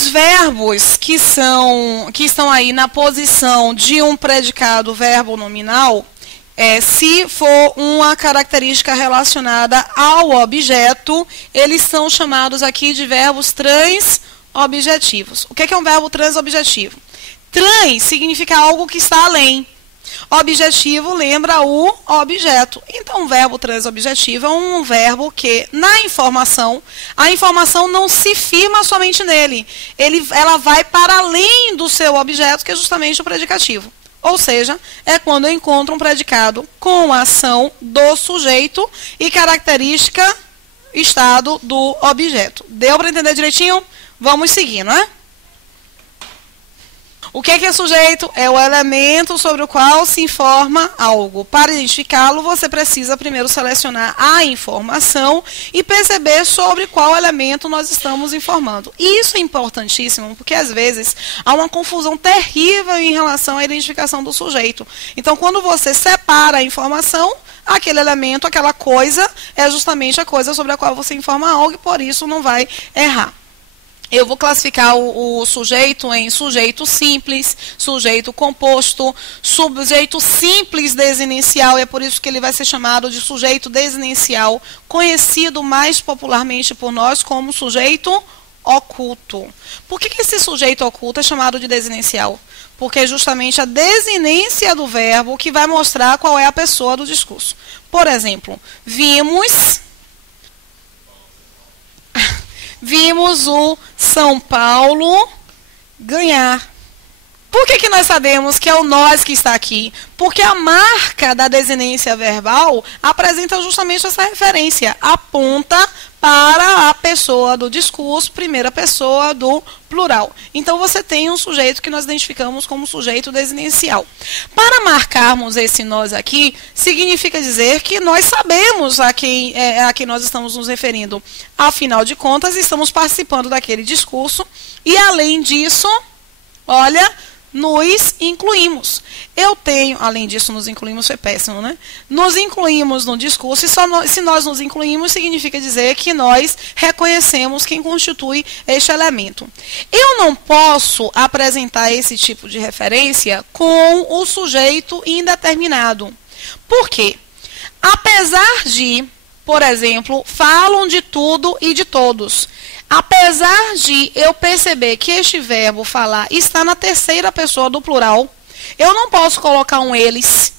Os verbos que estão aí na posição de um predicado verbo nominal, se for uma característica relacionada ao objeto, eles são chamados aqui de verbos transobjetivos. O que é um verbo transobjetivo? Trans significa algo que está além. Objetivo lembra o objeto. Então, o verbo transobjetivo é um verbo que, na informação, a informação não se firma somente nele. Ela vai para além do seu objeto, que é justamente o predicativo. Ou seja, é quando eu encontro um predicado com a ação do sujeito e característica estado do objeto. Deu para entender direitinho? Vamos seguir, não é? O que é sujeito? É o elemento sobre o qual se informa algo. Para identificá-lo, você precisa primeiro selecionar a informação e perceber sobre qual elemento nós estamos informando. E isso é importantíssimo, porque às vezes há uma confusão terrível em relação à identificação do sujeito. Então, quando você separa a informação, aquele elemento, aquela coisa, é justamente a coisa sobre a qual você informa algo e por isso não vai errar. Eu vou classificar o sujeito em sujeito simples, sujeito composto, sujeito simples desinicial, é por isso que ele vai ser chamado de sujeito desinicial, conhecido mais popularmente por nós como sujeito oculto. Por que esse sujeito oculto é chamado de desinicial? Porque é justamente a desinência do verbo que vai mostrar qual é a pessoa do discurso. Por exemplo, vimos o São Paulo ganhar. Por que nós sabemos que é o nós que está aqui? Porque a marca da desinência verbal apresenta justamente essa referência, aponta para a pessoa do discurso, primeira pessoa do plural. Então, você tem um sujeito que nós identificamos como sujeito desinicial. Para marcarmos esse nós aqui, significa dizer que nós sabemos a quem nós estamos nos referindo. Afinal de contas, estamos participando daquele discurso e, além disso, olha, nos incluímos. Além disso, nos incluímos foi péssimo, né? Nos incluímos no discurso, e se nós nos incluímos, significa dizer que nós reconhecemos quem constitui este elemento. Eu não posso apresentar esse tipo de referência com o sujeito indeterminado. Por quê? Apesar de, por exemplo, falam de tudo e de todos. Apesar de eu perceber que este verbo falar está na terceira pessoa do plural, eu não posso colocar um eles.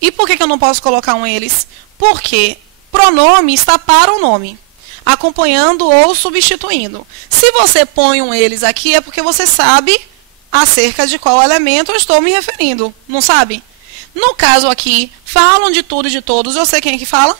E por que eu não posso colocar um eles? Porque pronome está para o nome, acompanhando ou substituindo. Se você põe um eles aqui, é porque você sabe acerca de qual elemento eu estou me referindo, não sabe? No caso aqui, falam de tudo e de todos, eu sei quem é que fala?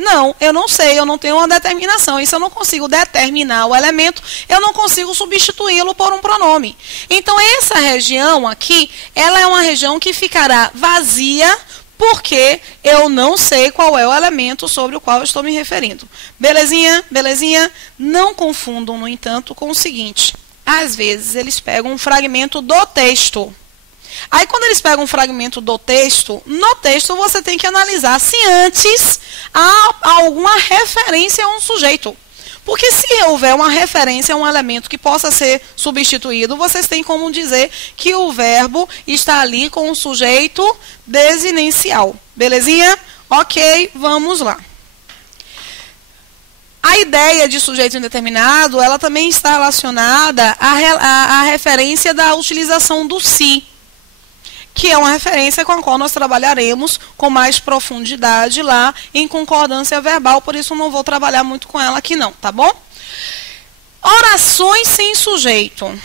Não, eu não sei, eu não tenho uma determinação. E se eu não consigo determinar o elemento, eu não consigo substituí-lo por um pronome. Então, essa região aqui, ela é uma região que ficará vazia, porque eu não sei qual é o elemento sobre o qual eu estou me referindo. Belezinha? Belezinha? Não confundam, no entanto, com o seguinte. Às vezes, eles pegam um fragmento do texto. Aí, quando eles pegam um fragmento do texto, no texto você tem que analisar se antes há alguma referência a um sujeito. Porque se houver uma referência a um elemento que possa ser substituído, vocês têm como dizer que o verbo está ali com o sujeito desinicial. Belezinha? Ok, vamos lá. A ideia de sujeito indeterminado, ela também está relacionada à referência da utilização do se, que é uma referência com a qual nós trabalharemos com mais profundidade lá em concordância verbal, por isso não vou trabalhar muito com ela aqui não, tá bom? Orações sem sujeito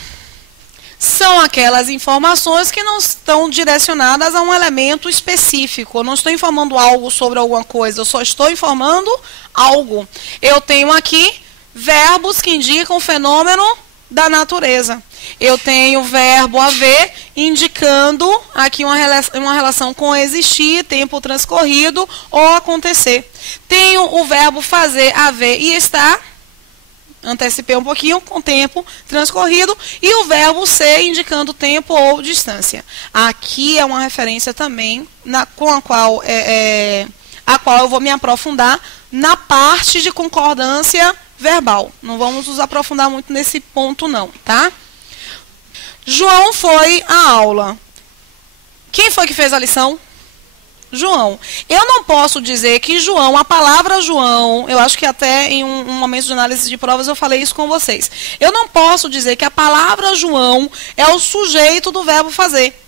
são aquelas informações que não estão direcionadas a um elemento específico. Eu não estou informando algo sobre alguma coisa, eu só estou informando algo. Eu tenho aqui verbos que indicam o fenômeno da natureza. Eu tenho o verbo haver, indicando aqui uma relação com existir, tempo transcorrido ou acontecer. Tenho o verbo fazer, haver e estar, antecipei um pouquinho, com tempo transcorrido, e o verbo ser, indicando tempo ou distância. Aqui é uma referência também com a qual eu vou me aprofundar na parte de concordância verbal. Não vamos nos aprofundar muito nesse ponto não, tá? João foi à aula. Quem foi que fez a lição? João. Eu não posso dizer que João, a palavra João, eu acho que até em um momento de análise de provas eu falei isso com vocês. Eu não posso dizer que a palavra João é o sujeito do verbo fazer.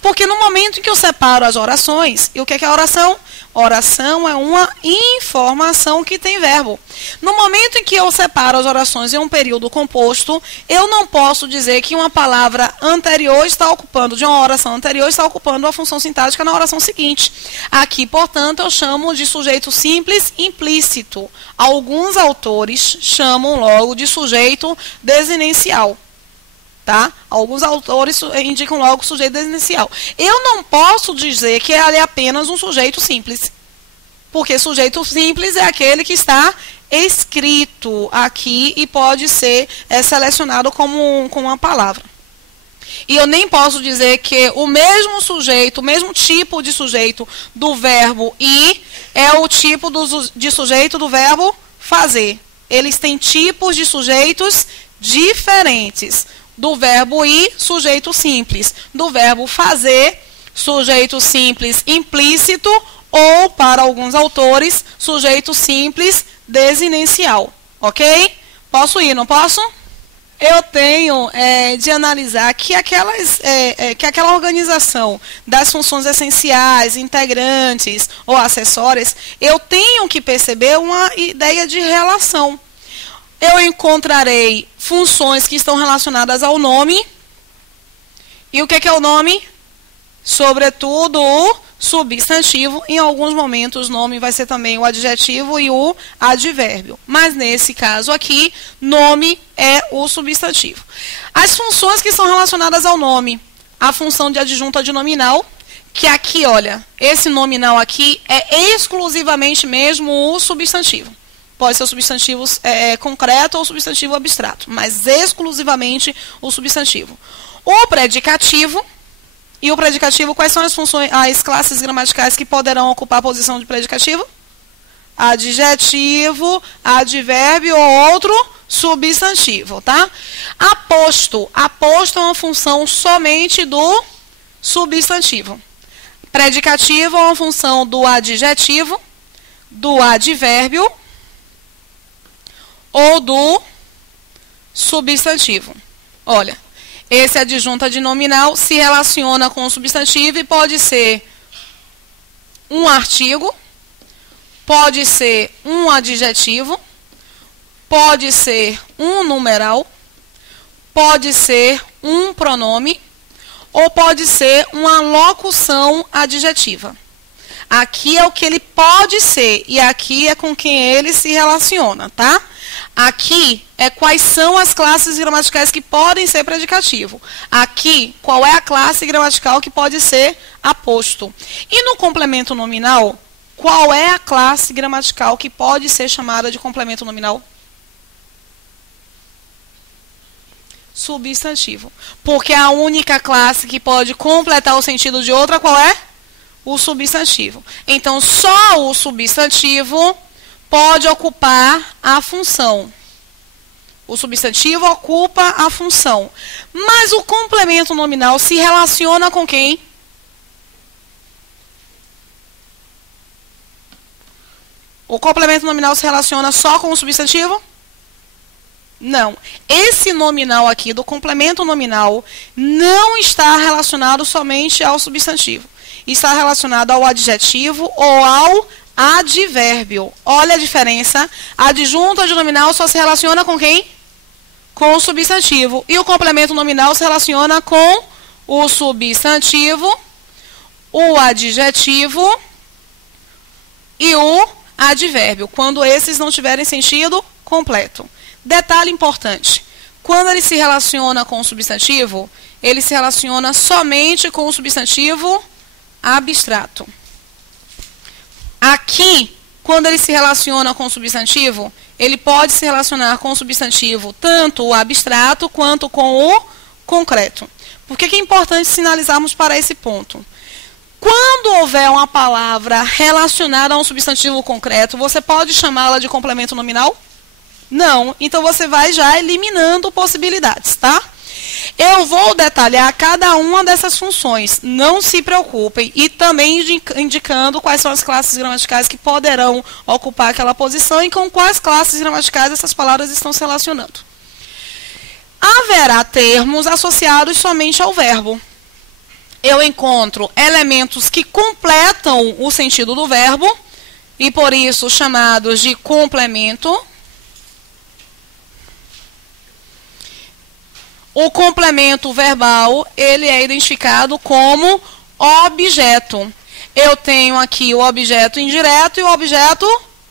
Porque no momento em que eu separo as orações, e o que é a oração? Oração é uma informação que tem verbo. No momento em que eu separo as orações em um período composto, eu não posso dizer que uma palavra anterior está ocupando, de uma oração anterior, está ocupando a função sintática na oração seguinte. Aqui, portanto, eu chamo de sujeito simples implícito. Alguns autores chamam logo de sujeito desinencial. Tá? Alguns autores indicam logo o sujeito desinencial. Eu não posso dizer que ele é apenas um sujeito simples. Porque sujeito simples é aquele que está escrito aqui e pode ser selecionado como uma palavra. E eu nem posso dizer que o mesmo sujeito, o mesmo tipo de sujeito do verbo ir é o tipo de sujeito do verbo fazer. Eles têm tipos de sujeitos diferentes. Do verbo ir, sujeito simples. Do verbo fazer, sujeito simples implícito ou, para alguns autores, sujeito simples desinencial. Ok? Posso ir, não posso? Eu tenho de analisar que aquela organização das funções essenciais, integrantes ou acessórias, eu tenho que perceber uma ideia de relação. Eu encontrarei funções que estão relacionadas ao nome. E o que é o nome? Sobretudo o substantivo. Em alguns momentos, nome vai ser também o adjetivo e o advérbio. Mas nesse caso aqui, nome é o substantivo. As funções que são relacionadas ao nome. A função de adjunto adnominal, que aqui, olha, esse nominal aqui é exclusivamente mesmo o substantivo. Pode ser o substantivo concreto ou o substantivo abstrato, mas exclusivamente o substantivo. O predicativo, e o predicativo, quais são as funções, as classes gramaticais que poderão ocupar a posição de predicativo? Adjetivo, advérbio ou outro substantivo, tá? Aposto. Aposto é uma função somente do substantivo. Predicativo é uma função do adjetivo, do advérbio ou do substantivo. Olha, esse adjunto adnominal se relaciona com o substantivo e pode ser um artigo, pode ser um adjetivo, pode ser um numeral, pode ser um pronome ou pode ser uma locução adjetiva. Aqui é o que ele pode ser e aqui é com quem ele se relaciona, tá? Aqui é quais são as classes gramaticais que podem ser predicativo. Aqui, qual é a classe gramatical que pode ser aposto. E no complemento nominal, qual é a classe gramatical que pode ser chamada de complemento nominal? Substantivo. Porque a única classe que pode completar o sentido de outra, qual é? O substantivo. Então, só o substantivo pode ocupar a função. O substantivo ocupa a função. Mas o complemento nominal se relaciona com quem? O complemento nominal se relaciona só com o substantivo? Não. Esse nominal aqui, do complemento nominal, não está relacionado somente ao substantivo. Está relacionado ao adjetivo ou ao advérbio. Olha a diferença. Adjunto adnominal só se relaciona com quem? Com o substantivo. E o complemento nominal se relaciona com o substantivo, o adjetivo e o advérbio, quando esses não tiverem sentido completo. Detalhe importante. Quando ele se relaciona com o substantivo, ele se relaciona somente com o substantivo abstrato. Aqui, quando ele se relaciona com o substantivo, ele pode se relacionar com o substantivo tanto o abstrato quanto com o concreto. Por que é importante sinalizarmos para esse ponto? Quando houver uma palavra relacionada a um substantivo concreto, você pode chamá-la de complemento nominal? Não. Então, você vai já eliminando possibilidades, tá? Eu vou detalhar cada uma dessas funções, não se preocupem, e também indicando quais são as classes gramaticais que poderão ocupar aquela posição e com quais classes gramaticais essas palavras estão se relacionando. Haverá termos associados somente ao verbo. Eu encontro elementos que completam o sentido do verbo, e por isso chamados de complemento. O complemento verbal, ele é identificado como objeto. Eu tenho aqui o objeto indireto e o objeto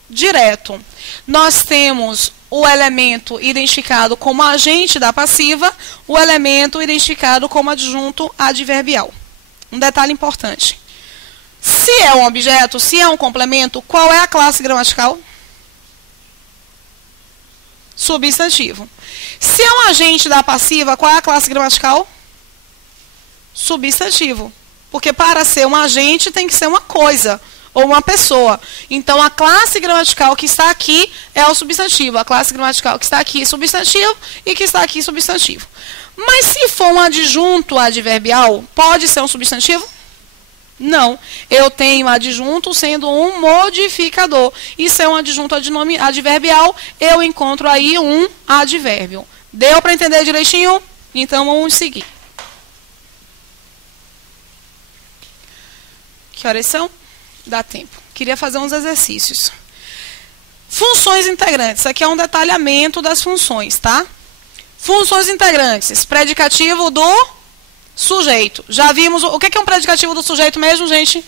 direto. Nós temos o elemento identificado como agente da passiva, o elemento identificado como adjunto adverbial. Um detalhe importante. Se é um objeto, se é um complemento, qual é a classe gramatical? Substantivo. Se é um agente da passiva, qual é a classe gramatical? Substantivo. Porque para ser um agente tem que ser uma coisa ou uma pessoa. Então, a classe gramatical que está aqui é o substantivo. A classe gramatical que está aqui é substantivo e que está aqui substantivo. Mas se for um adjunto adverbial, pode ser um substantivo? Não. Eu tenho adjunto sendo um modificador. E se é um adjunto adverbial, eu encontro aí um advérbio. Deu para entender direitinho? Então, vamos seguir. Que horas são? Dá tempo. Queria fazer uns exercícios. Funções integrantes. Isso aqui é um detalhamento das funções, tá? Funções integrantes. Predicativo do sujeito. Já vimos. O que é um predicativo do sujeito mesmo, gente?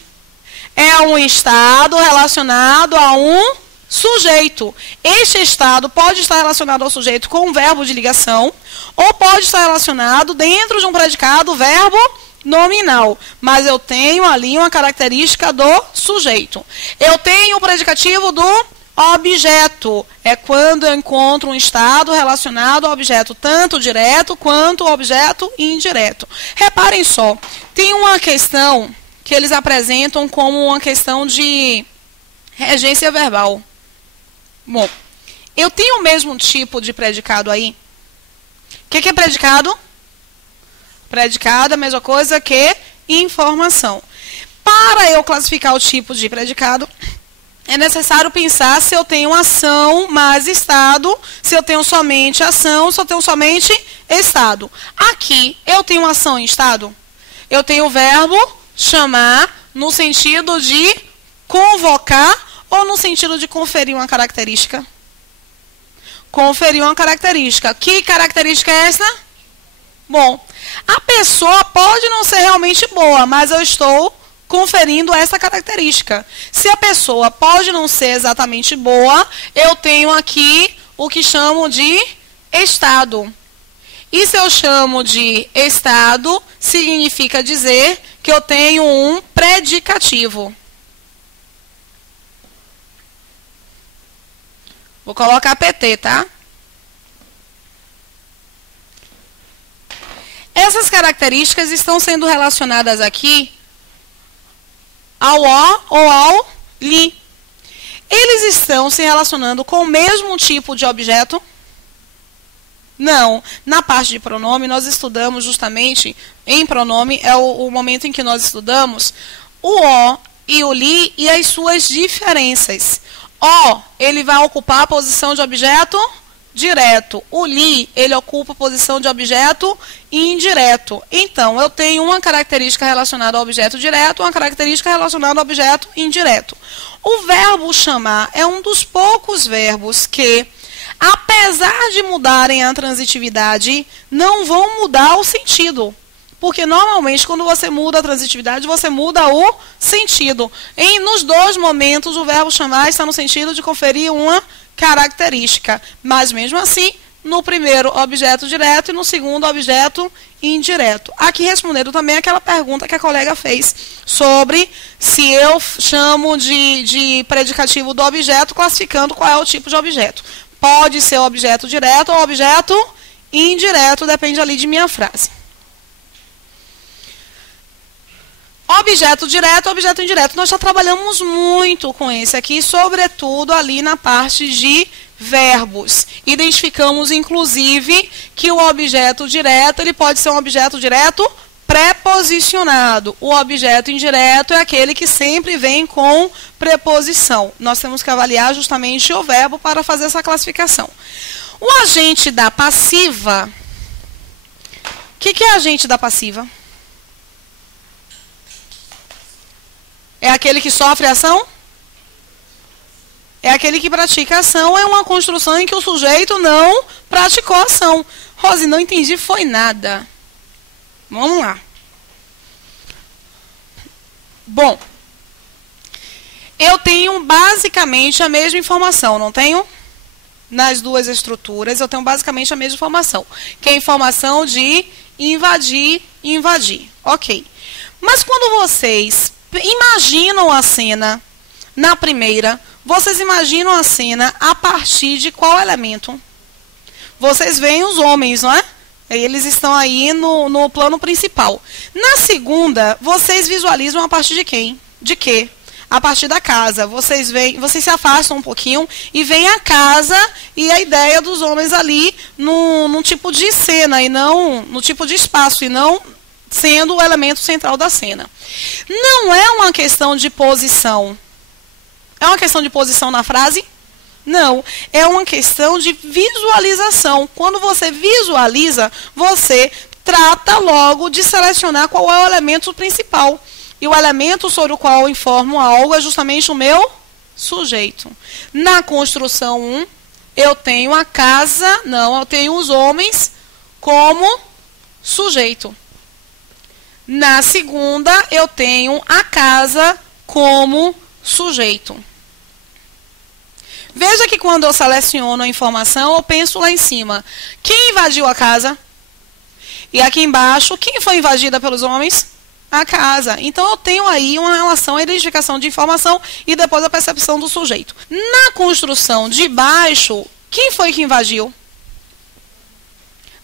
É um estado relacionado a um sujeito. Este estado pode estar relacionado ao sujeito com um verbo de ligação ou pode estar relacionado dentro de um predicado verbo nominal. Mas eu tenho ali uma característica do sujeito. Eu tenho o predicativo do objeto. É quando eu encontro um estado relacionado ao objeto tanto direto quanto ao objeto indireto. Reparem só, tem uma questão que eles apresentam como uma questão de regência verbal. Bom, eu tenho o mesmo tipo de predicado aí. O que é predicado? Predicado é a mesma coisa que informação. Para eu classificar o tipo de predicado, é necessário pensar se eu tenho ação mais estado, se eu tenho somente ação, se eu tenho somente estado. Aqui, eu tenho ação em estado? Eu tenho o verbo chamar no sentido de convocar ou no sentido de conferir uma característica? Conferir uma característica. Que característica é essa? Bom, a pessoa pode não ser realmente boa, mas eu estou conferindo essa característica. Se a pessoa pode não ser exatamente boa, eu tenho aqui o que chamo de estado. E se eu chamo de estado, significa dizer que eu tenho um predicativo. Vou colocar PT, tá? Essas características estão sendo relacionadas aqui ao o ou ao li. Eles estão se relacionando com o mesmo tipo de objeto? Não. Na parte de pronome, nós estudamos justamente, em pronome, é o momento em que nós estudamos o o e o li e as suas diferenças. O, ele vai ocupar a posição de objeto direto. O li, ele ocupa a posição de objeto indireto. Então, eu tenho uma característica relacionada ao objeto direto, uma característica relacionada ao objeto indireto. O verbo chamar é um dos poucos verbos que, apesar de mudarem a transitividade, não vão mudar o sentido. Porque, normalmente, quando você muda a transitividade, você muda o sentido. Nos dois momentos, o verbo chamar está no sentido de conferir uma característica. Mas, mesmo assim, no primeiro, objeto direto e no segundo, objeto indireto. Aqui, respondendo também aquela pergunta que a colega fez sobre se eu chamo de predicativo do objeto, classificando qual é o tipo de objeto. Pode ser objeto direto ou objeto indireto, depende ali de minha frase. Objeto direto, objeto indireto. Nós já trabalhamos muito com esse aqui, sobretudo ali na parte de verbos. Identificamos, inclusive, que o objeto direto ele pode ser um objeto direto preposicionado. O objeto indireto é aquele que sempre vem com preposição. Nós temos que avaliar justamente o verbo para fazer essa classificação. O agente da passiva. O que é agente da passiva? É aquele que sofre ação? É aquele que pratica ação, é uma construção em que o sujeito não praticou ação. Rose, não entendi, foi nada. Vamos lá. Bom, eu tenho basicamente a mesma informação, não tenho? Nas duas estruturas, eu tenho basicamente a mesma informação. Que é a informação de invadir, invadir. Ok. Mas quando vocês imaginam a cena na primeira, vocês imaginam a cena a partir de qual elemento? Vocês veem os homens, não é? Eles estão aí no plano principal. Na segunda, vocês visualizam a partir de quem? De quê? A partir da casa. Vocês se afastam um pouquinho e veem a casa e a ideia dos homens ali num tipo de cena e não no tipo de espaço e não sendo o elemento central da cena. Não é uma questão de posição. É uma questão de posição na frase? Não. É uma questão de visualização. Quando você visualiza, você trata logo de selecionar qual é o elemento principal. E o elemento sobre o qual eu informo algo é justamente o meu sujeito. Na construção 1, eu tenho a casa, não, eu tenho os homens como sujeito. Na segunda, eu tenho a casa como sujeito. Veja que quando eu seleciono a informação, eu penso lá em cima. Quem invadiu a casa? E aqui embaixo, quem foi invadida pelos homens? A casa. Então, eu tenho aí uma relação, a identificação de informação e depois a percepção do sujeito. Na construção de baixo, quem foi que invadiu?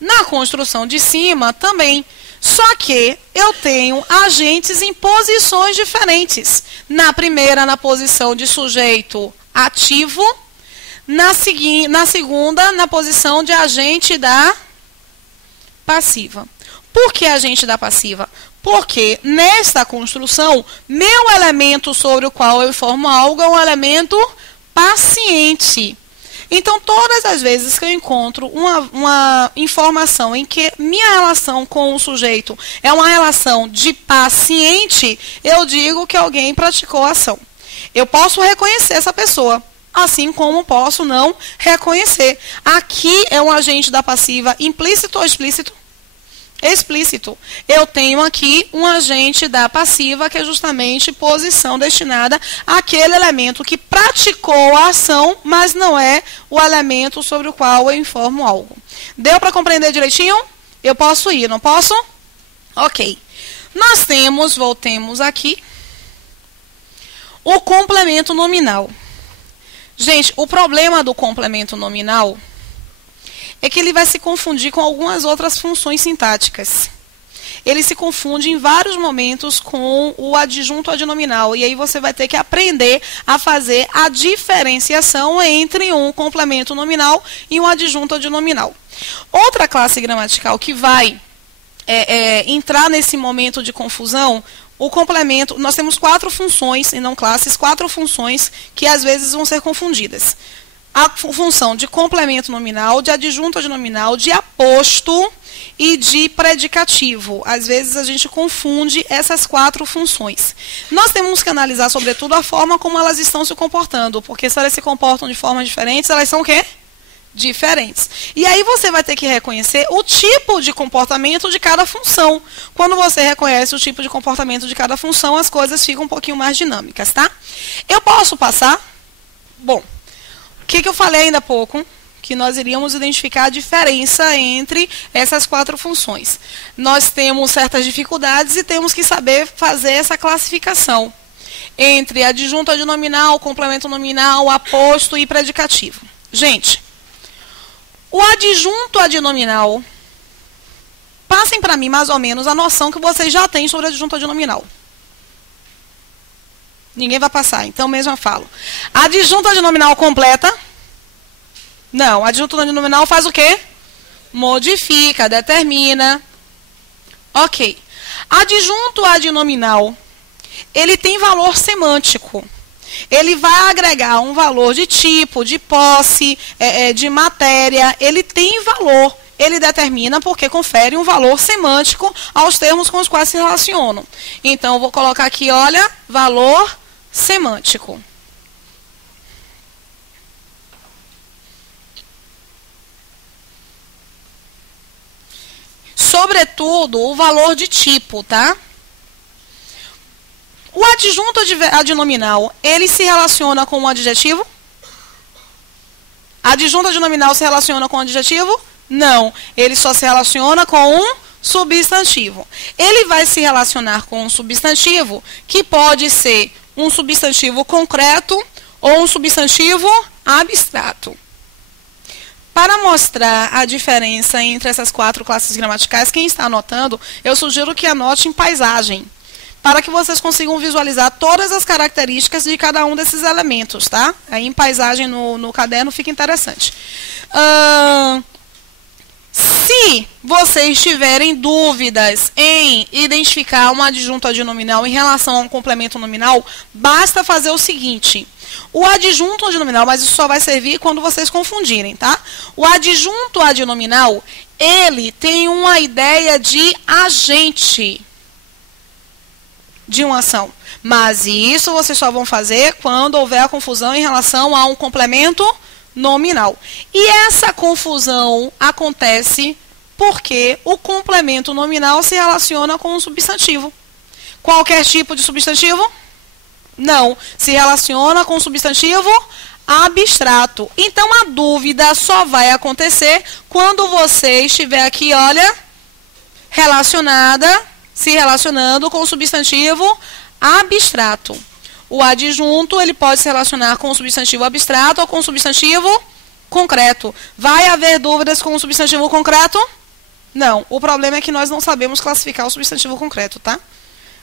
Na construção de cima, também. Só que eu tenho agentes em posições diferentes. Na primeira, na posição de sujeito ativo. Na segunda, na posição de agente da passiva. Por que agente da passiva? Porque nesta construção, meu elemento sobre o qual eu informo algo é um elemento paciente. Então, todas as vezes que eu encontro uma informação em que minha relação com o sujeito é uma relação de paciente, eu digo que alguém praticou a ação. Eu posso reconhecer essa pessoa, assim como posso não reconhecer. Aqui é um agente da passiva implícito ou explícito? Explícito. Eu tenho aqui um agente da passiva, que é justamente posição destinada àquele elemento que praticou a ação, mas não é o elemento sobre o qual eu informo algo. Deu para compreender direitinho? Eu posso ir, não posso? Ok. Nós temos, voltemos aqui, o complemento nominal. Gente, o problema do complemento nominal é que ele vai se confundir com algumas outras funções sintáticas. Ele se confunde em vários momentos com o adjunto adnominal. E aí você vai ter que aprender a fazer a diferenciação entre um complemento nominal e um adjunto adnominal. Outra classe gramatical que vai entrar nesse momento de confusão, o complemento, nós temos 4 funções, e não classes, 4 funções que às vezes vão ser confundidas. A função de complemento nominal, de adjunto adnominal, de aposto e de predicativo. Às vezes a gente confunde essas 4 funções. Nós temos que analisar, sobretudo, a forma como elas estão se comportando, porque se elas se comportam de formas diferentes, elas são o quê? Diferentes. E aí você vai ter que reconhecer o tipo de comportamento de cada função. Quando você reconhece o tipo de comportamento de cada função, as coisas ficam um pouquinho mais dinâmicas, tá? Eu posso passar? Bom, o que eu falei ainda há pouco? Que nós iríamos identificar a diferença entre essas 4 funções. Nós temos certas dificuldades e temos que saber fazer essa classificação entre adjunto adnominal, complemento nominal, aposto e predicativo. Gente, o adjunto adnominal, passem para mim mais ou menos a noção que vocês já têm sobre adjunto adnominal. Ninguém vai passar, então mesmo eu falo. Adjunta de nominal completa? Não, adjunta de nominal faz o quê? Modifica, determina. Ok. Adjunto adnominal, ele tem valor semântico. Ele vai agregar um valor de tipo, de posse, de matéria. Ele tem valor. Ele determina porque confere um valor semântico aos termos com os quais se relacionam. Então, eu vou colocar aqui, olha, valor semântico. Sobretudo, o valor de tipo, tá? O adjunto adnominal, ele se relaciona com um adjetivo? Adjunto adnominal se relaciona com um adjetivo? Não, ele só se relaciona com um substantivo. Ele vai se relacionar com um substantivo que pode ser um substantivo concreto ou um substantivo abstrato. Para mostrar a diferença entre essas 4 classes gramaticais, quem está anotando, eu sugiro que anote em paisagem, para que vocês consigam visualizar todas as características de cada um desses elementos, tá? Aí em paisagem no caderno fica interessante. Se vocês tiverem dúvidas em identificar uma adjunto adnominal em relação a um complemento nominal, basta fazer o seguinte. O adjunto adnominal, mas isso só vai servir quando vocês confundirem, tá? O adjunto adnominal, ele tem uma ideia de agente de uma ação. Mas isso vocês só vão fazer quando houver a confusão em relação a um complemento nominal. E essa confusão acontece porque o complemento nominal se relaciona com um substantivo. Qualquer tipo de substantivo? Não. Se relaciona com um substantivo abstrato. Então, a dúvida só vai acontecer quando você estiver aqui, olha, se relacionando com o substantivo abstrato. O adjunto, ele pode se relacionar com o substantivo abstrato ou com o substantivo concreto. Vai haver dúvidas com o substantivo concreto? Não. O problema é que nós não sabemos classificar o substantivo concreto, tá?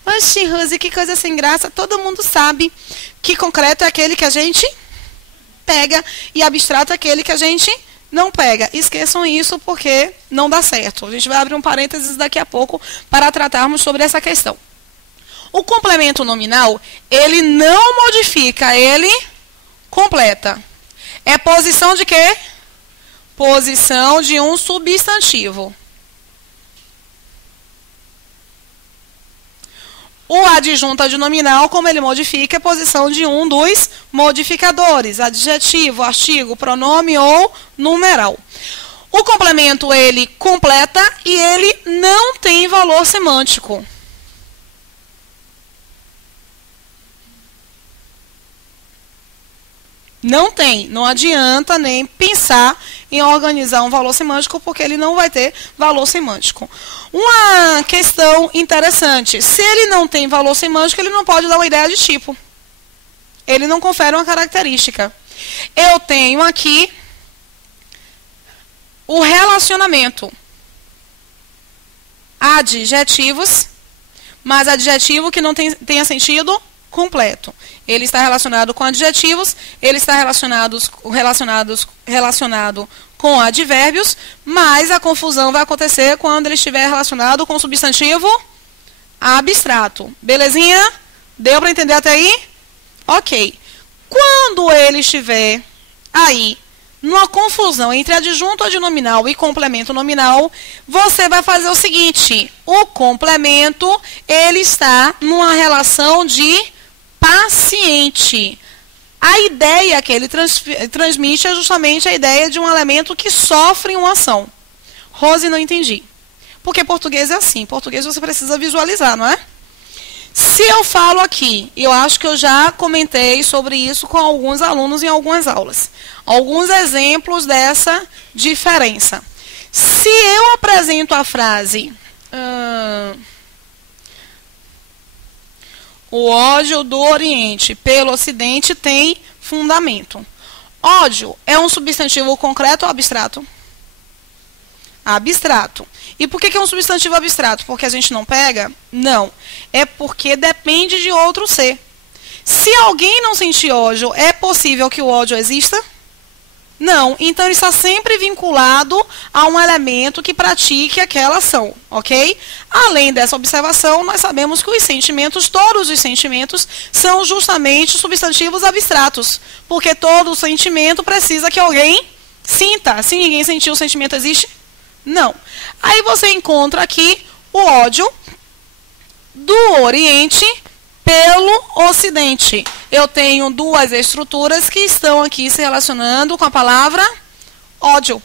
Oxi, Rose, que coisa sem graça. Todo mundo sabe que concreto é aquele que a gente pega e abstrato é aquele que a gente não pega. Esqueçam isso porque não dá certo. A gente vai abrir um parênteses daqui a pouco para tratarmos sobre essa questão. O complemento nominal, ele não modifica, ele completa. É posição de quê? Posição de um substantivo. O adjunto adnominal, como ele modifica, é posição de um dos modificadores, adjetivo, artigo, pronome ou numeral. O complemento, ele completa e ele não tem valor semântico. Não tem, não adianta nem pensar em organizar um valor semântico, porque ele não vai ter valor semântico. Uma questão interessante, se ele não tem valor semântico, ele não pode dar uma ideia de tipo. Ele não confere uma característica. Eu tenho aqui o relacionamento. Adjetivos, mas adjetivo que não tenha sentido completo. Ele está relacionado com adjetivos, ele está relacionado com advérbios, mas a confusão vai acontecer quando ele estiver relacionado com substantivo abstrato. Belezinha? Deu para entender até aí? Ok. Quando ele estiver aí numa confusão entre adjunto adnominal e complemento nominal, você vai fazer o seguinte: o complemento, ele está numa relação de paciente. A ideia que ele transmite é justamente a ideia de um elemento que sofre uma ação. Rose, não entendi. Porque português é assim. Português você precisa visualizar, não é? Se eu falo aqui, eu acho que eu já comentei sobre isso com alguns alunos em algumas aulas. Alguns exemplos dessa diferença. Se eu apresento a frase... o ódio do Oriente pelo Ocidente tem fundamento. Ódio é um substantivo concreto ou abstrato? Abstrato. E por que é um substantivo abstrato? Porque a gente não pega? Não. É porque depende de outro ser. Se alguém não sentir ódio, é possível que o ódio exista? Não. Então, ele está sempre vinculado a um elemento que pratique aquela ação, ok? Além dessa observação, nós sabemos que os sentimentos, todos os sentimentos, são justamente substantivos abstratos, porque todo sentimento precisa que alguém sinta. Se ninguém sentir, o sentimento existe? Não. Aí você encontra aqui o ódio do Oriente pelo Ocidente. Eu tenho duas estruturas que estão aqui se relacionando com a palavra ódio.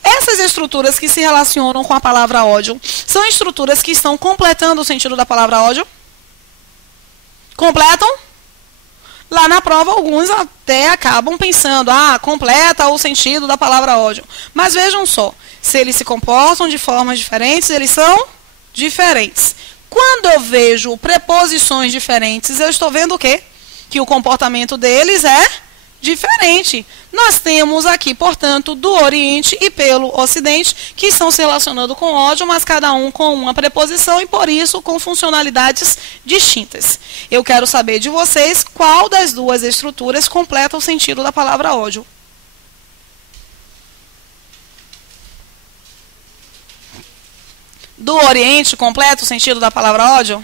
Essas estruturas que se relacionam com a palavra ódio são estruturas que estão completando o sentido da palavra ódio? Completam? Lá na prova, alguns até acabam pensando, completa o sentido da palavra ódio. Mas vejam só, se eles se comportam de formas diferentes, eles são diferentes. Quando eu vejo preposições diferentes, eu estou vendo o quê? Que o comportamento deles é diferente. Nós temos aqui, portanto, do Oriente e pelo Ocidente, que estão se relacionando com ódio, mas cada um com uma preposição e, por isso, com funcionalidades distintas. Eu quero saber de vocês qual das duas estruturas completa o sentido da palavra ódio. Do Oriente completa o sentido da palavra ódio?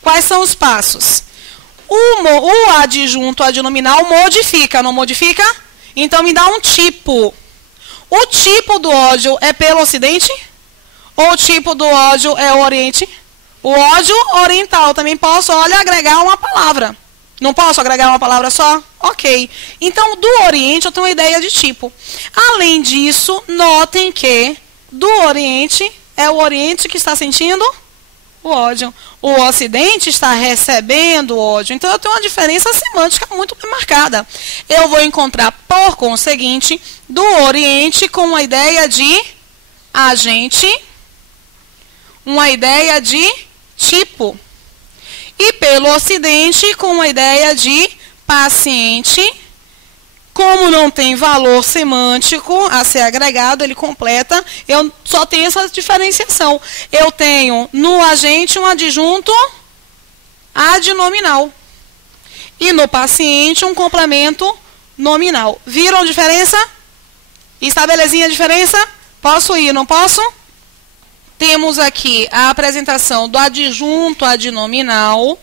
Quais são os passos? O adjunto adnominal modifica, não modifica? Então me dá um tipo. O tipo do ódio é pelo Ocidente? Ou o tipo do ódio é o Oriente? O ódio oriental também posso, agregar uma palavra. Não posso agregar uma palavra só? Ok. Então, do Oriente eu tenho uma ideia de tipo. Além disso, notem que do Oriente é o Oriente que está sentindo o ódio. O Ocidente está recebendo o ódio. Então, eu tenho uma diferença semântica muito bem marcada. Eu vou encontrar, por conseguinte, do Oriente com uma ideia de agente, uma ideia de tipo. E pelo Ocidente com uma ideia de paciente. Como não tem valor semântico a ser agregado, ele completa, eu só tenho essa diferenciação. Eu tenho no agente um adjunto adnominal. E no paciente um complemento nominal. Viram a diferença? Estabeleci a diferença? Posso ir, não posso? Temos aqui a apresentação do adjunto adnominal,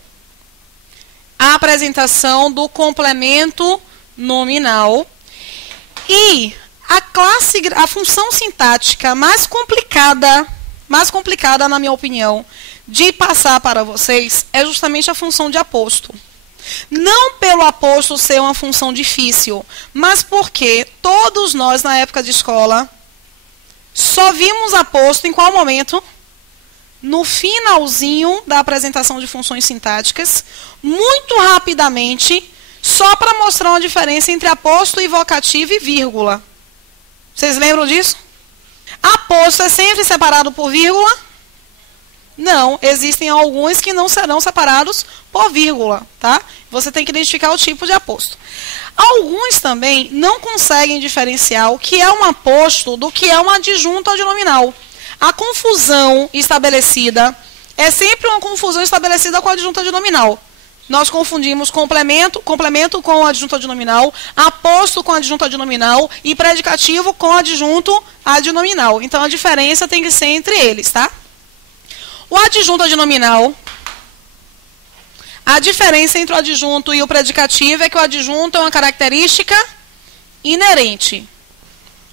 a apresentação do complemento nominal e a função sintática mais complicada na minha opinião, de passar para vocês é justamente a função de aposto. Não pelo aposto ser uma função difícil, mas porque todos nós na época de escola só vimos aposto em qual momento? No finalzinho da apresentação de funções sintáticas, muito rapidamente, só para mostrar uma diferença entre aposto e vocativo e vírgula. Vocês lembram disso? Aposto é sempre separado por vírgula? Não, existem alguns que não serão separados por vírgula, tá? Você tem que identificar o tipo de aposto. Alguns também não conseguem diferenciar o que é um aposto do que é um adjunto adnominal. A confusão estabelecida é sempre uma confusão estabelecida com adjunto adnominal. Nós confundimos complemento com adjunto adnominal, aposto com adjunto adnominal e predicativo com adjunto adnominal. Então, a diferença tem que ser entre eles, tá? O adjunto adnominal, a diferença entre o adjunto e o predicativo é que o adjunto é uma característica inerente.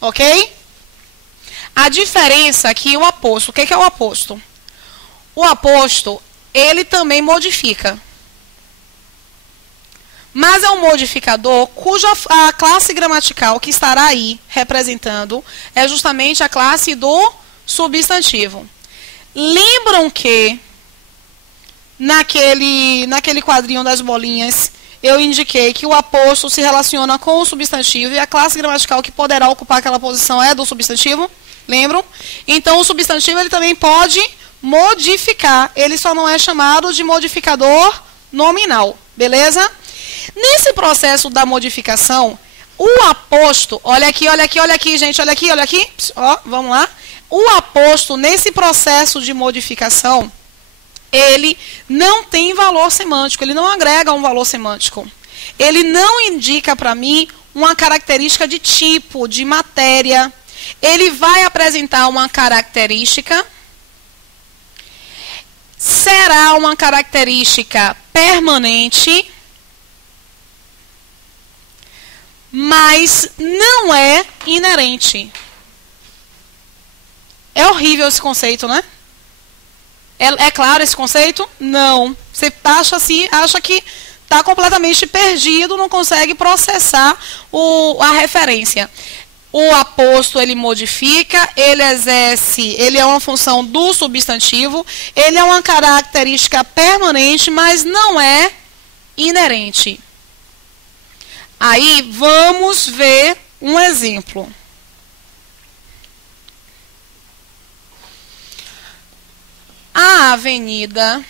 Ok? A diferença aqui é o aposto. O que é o aposto? O aposto, ele também modifica. Mas é um modificador cuja a classe gramatical que estará aí representando é justamente a classe do substantivo. Lembram que naquele quadrinho das bolinhas eu indiquei que o aposto se relaciona com o substantivo e a classe gramatical que poderá ocupar aquela posição é do substantivo? Lembram? Então o substantivo ele também pode modificar, ele só não é chamado de modificador nominal, beleza? Nesse processo da modificação, o aposto, olha aqui, gente, olha aqui, ó, vamos lá. O aposto, nesse processo de modificação, ele não tem valor semântico, ele não agrega um valor semântico. Ele não indica para mim uma característica de tipo, de matéria. Ele vai apresentar uma característica, será uma característica permanente, mas não é inerente. É horrível esse conceito, né? É claro esse conceito? Não. Você acha que está completamente perdido, não consegue processar a referência. O aposto, ele modifica, ele exerce, ele é uma função do substantivo, ele é uma característica permanente, mas não é inerente. Aí, vamos ver um exemplo. A Avenida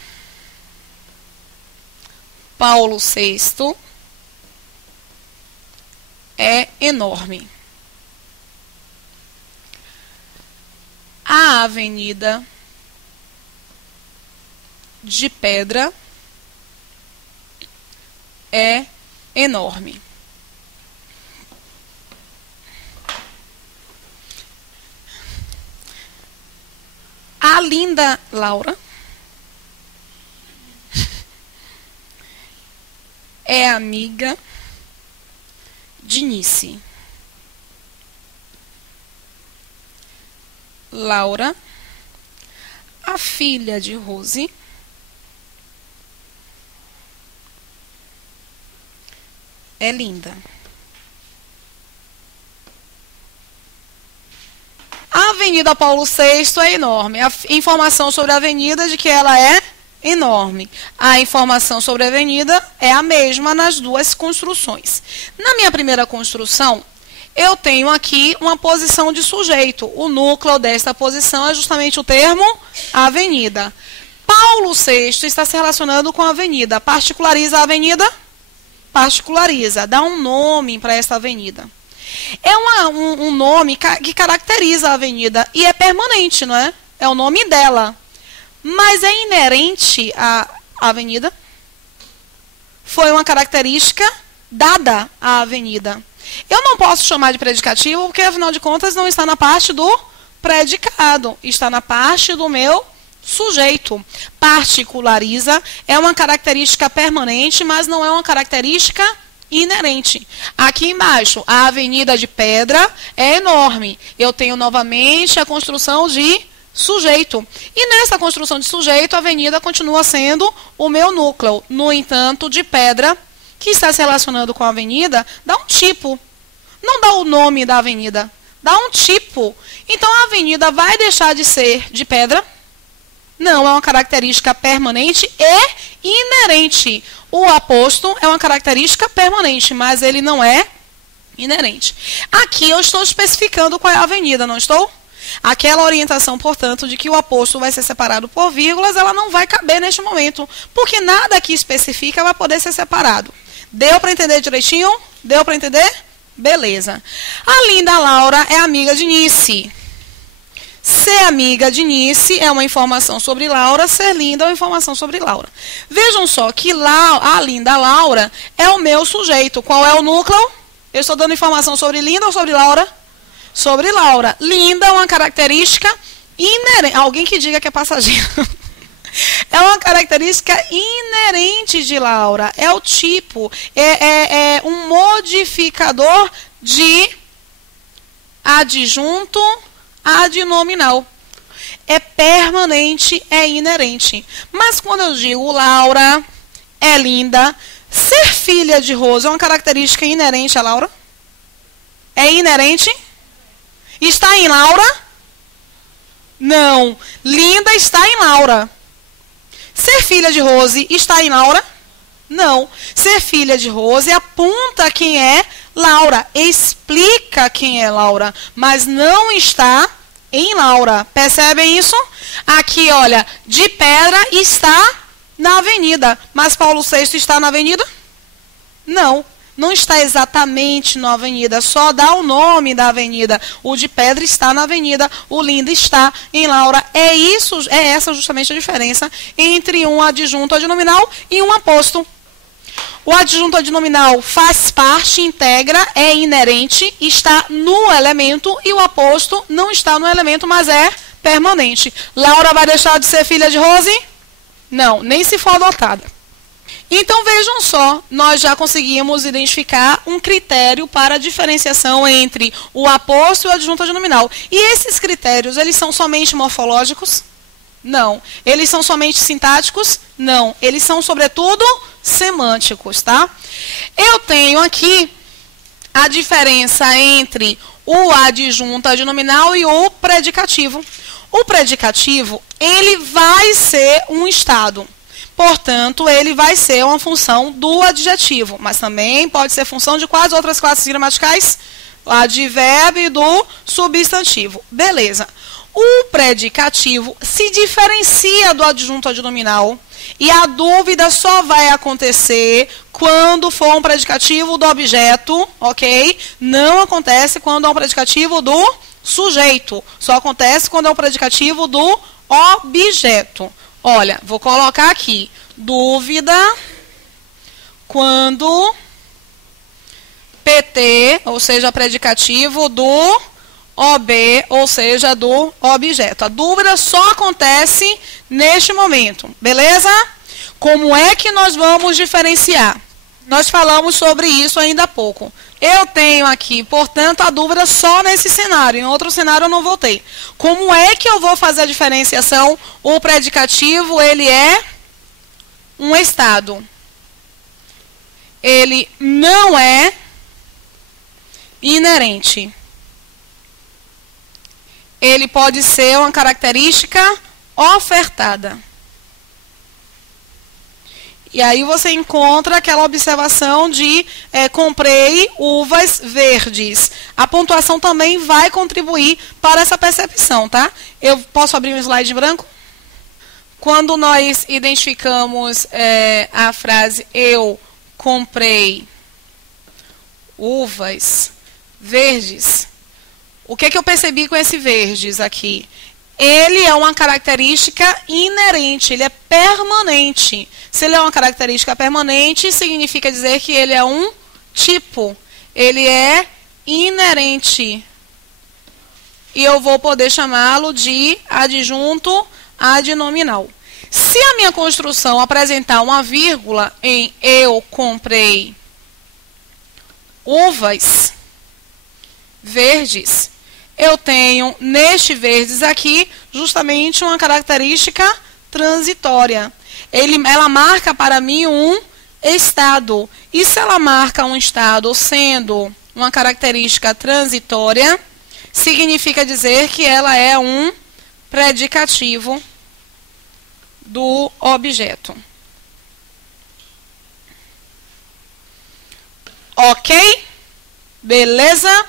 Paulo VI é enorme. A Avenida de Pedra é enorme. A linda Laura é amiga de Nice. Laura, a filha de Rose, é linda. A Avenida Paulo VI é enorme. A informação sobre a avenida é de que ela é enorme. A informação sobre a avenida é a mesma nas duas construções. Na minha primeira construção, eu tenho aqui uma posição de sujeito. O núcleo desta posição é justamente o termo avenida. Paulo VI está se relacionando com a avenida. Particulariza a avenida? Particulariza. Dá um nome para esta avenida. É um nome que caracteriza a avenida e é permanente, não é? É o nome dela. Mas é inerente à avenida? Foi uma característica dada à avenida. Eu não posso chamar de predicativo porque, afinal de contas, não está na parte do predicado. Está na parte do meu sujeito. Particulariza é uma característica permanente, mas não é uma característica inerente. Aqui embaixo, a Avenida de Pedra é enorme. Eu tenho novamente a construção de sujeito. E nessa construção de sujeito, a avenida continua sendo o meu núcleo. No entanto, de pedra, que está se relacionando com a avenida, dá um tipo. Não dá o nome da avenida, dá um tipo. Então, a avenida vai deixar de ser de pedra? Não, é uma característica permanente e inerente. O aposto é uma característica permanente, mas ele não é inerente. Aqui eu estou especificando qual é a avenida, não estou? Aquela orientação, portanto, de que o aposto vai ser separado por vírgulas, ela não vai caber neste momento, porque nada aqui especifica vai poder ser separado. Deu para entender direitinho? Deu para entender? Beleza. A linda Laura é amiga de Nice. Ser amiga de Nice é uma informação sobre Laura, ser linda é uma informação sobre Laura. Vejam só que a linda Laura é o meu sujeito. Qual é o núcleo? Eu estou dando informação sobre linda ou sobre Laura? Sobre Laura. Linda é uma característica inerente. Alguém que diga que é passageiro. É uma característica inerente de Laura. É o tipo. É um modificador de adjunto adnominal. É permanente, é inerente. Mas quando eu digo Laura é linda, ser filha de Rose é uma característica inerente a Laura? É inerente? Está em Laura? Não. Linda está em Laura. Ser filha de Rose está em Laura? Não. Ser filha de Rose aponta quem é Laura, explica quem é Laura, mas não está em Laura. Percebem isso? Aqui, olha, de pedra está na avenida, mas Paulo VI está na avenida? Não. não está exatamente na avenida, só dá o nome da avenida. O de Pedra está na avenida, o Linda está em Laura. É essa justamente a diferença entre um adjunto adnominal e um aposto. O adjunto adnominal faz parte, integra, é inerente, está no elemento, e o aposto não está no elemento, mas é permanente. Laura vai deixar de ser filha de Rose? Não, nem se for adotada. Então, vejam só, nós já conseguimos identificar um critério para a diferenciação entre o aposto e o adjunto adnominal. E esses critérios, eles são somente morfológicos? Não. Eles são somente sintáticos? Não. Eles são, sobretudo, semânticos, tá? Eu tenho aqui a diferença entre o adjunto adnominal e o predicativo. O predicativo, ele vai ser um estado. Portanto, ele vai ser uma função do adjetivo, mas também pode ser função de quais outras classes gramaticais? O advérbio e do substantivo. Beleza. O predicativo se diferencia do adjunto adnominal e a dúvida só vai acontecer quando for um predicativo do objeto, ok? Não acontece quando é um predicativo do sujeito. Só acontece quando é um predicativo do objeto. Olha, vou colocar aqui, dúvida quando PT, ou seja, predicativo do OB, ou seja, do objeto. A dúvida só acontece neste momento, beleza? Como é que nós vamos diferenciar? Nós falamos sobre isso ainda há pouco. Eu tenho aqui, portanto, a dúvida só nesse cenário. Em outro cenário eu não vou ter. Como é que eu vou fazer a diferenciação? O predicativo, ele é um estado. Ele não é inerente. Ele pode ser uma característica ofertada. E aí você encontra aquela observação de comprei uvas verdes. A pontuação também vai contribuir para essa percepção, tá? Eu posso abrir um slide em branco? Quando nós identificamos a frase eu comprei uvas verdes, o que eu percebi com esse verdes aqui? Ele é uma característica inerente, ele é permanente. Se ele é uma característica permanente, significa dizer que ele é um tipo. Ele é inerente. E eu vou poder chamá-lo de adjunto adnominal. Se a minha construção apresentar uma vírgula em eu comprei uvas verdes, eu tenho, neste verdes aqui, justamente uma característica transitória. Ela marca para mim um estado. E se ela marca um estado sendo uma característica transitória, significa dizer que ela é um predicativo do objeto. Ok? Beleza?